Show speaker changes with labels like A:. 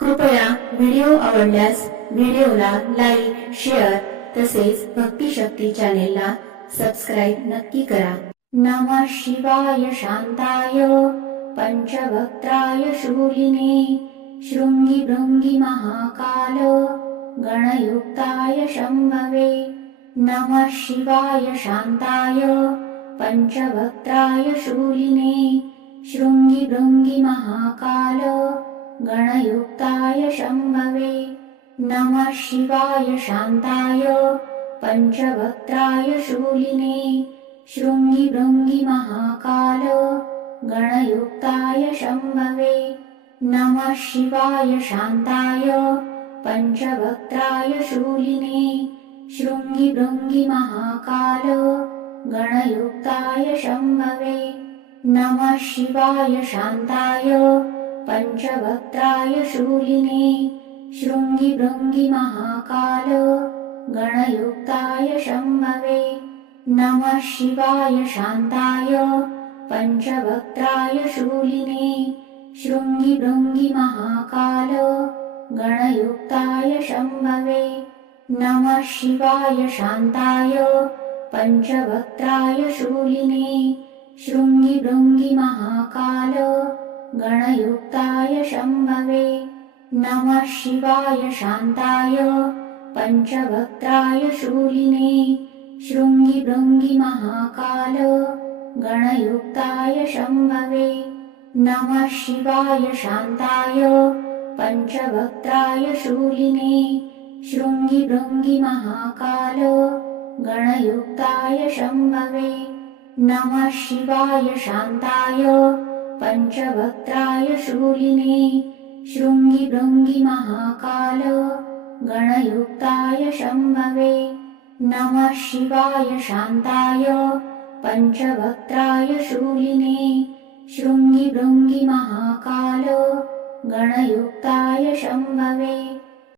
A: कृपया व्हिडिओ आवडल्यास व्हिडिओला लाईक शेअर तसेच भक्तिशक्ती चॅनेलला सबस्क्राईब नक्की करा. नमः शिवाय शान्ताय पञ्चवक्त्राय शूलिने शृङ्गिभृङ्गि महाकाल गणयुक्ताय शम्भवे. नमः शिवाय शान्ताय पञ्चवक्त्राय शूलिने शृङ्गिभृङ्गि महाकाल गणयुक्ताय शम्भवे नमः शिवाय शान्ताय पञ्चवक्त्राय शूलिने शृङ्गिभृङ्गि महाकाल गणयुक्ताय शम्भवे नमः शिवाय शान्ताय पञ्चवक्त्राय शूलिने शृङ्गिभृङ्गि महाकाल गणयुक्ताय शम्भवे नमः शिवाय शान्ताय पञ्चवक्त्राय शूलिने शृङ्गिभृङ्गि महाकाल गणयुक्ताय शम्भवे नमः शिवाय शान्ताय पञ्चवक्त्राय शूलिने शृङ्गिभृङ्गि महाकाल गणयुक्ताय शम्भवे नमः शिवाय शान्ताय पञ्चवक्त्राय शूलिने शृङ्गिभृङ्गि महाकाल गणयुक्ताय शम्भवे नमः शिवाय शान्ताय पञ्चवक्त्राय शूलिने शृङ्गिभृङ्गि महाकाल गणयुक्ताय शम्भवे नमः शिवाय शान्ताय पञ्चवक्त्राय शूलिने शृङ्गिभृङ्गि महाकाल गणयुक्ताय शम्भवे नमः शिवाय शान्ताय पञ्चवक्त्राय शूलिने शृङ्गिभृङ्गि महाकाल गणयुक्ताय शम्भवे नमः शिवाय शान्ताय पञ्चवक्त्राय शूलिने शृङ्गिभृङ्गि महाकाल गणयुक्ताय शम्भवे नमः शिवाय शान्ताय पञ्चवक्त्राय शूलिने शृङ्गिभृङ्गि महाकाल गणयुक्ताय शम्भवे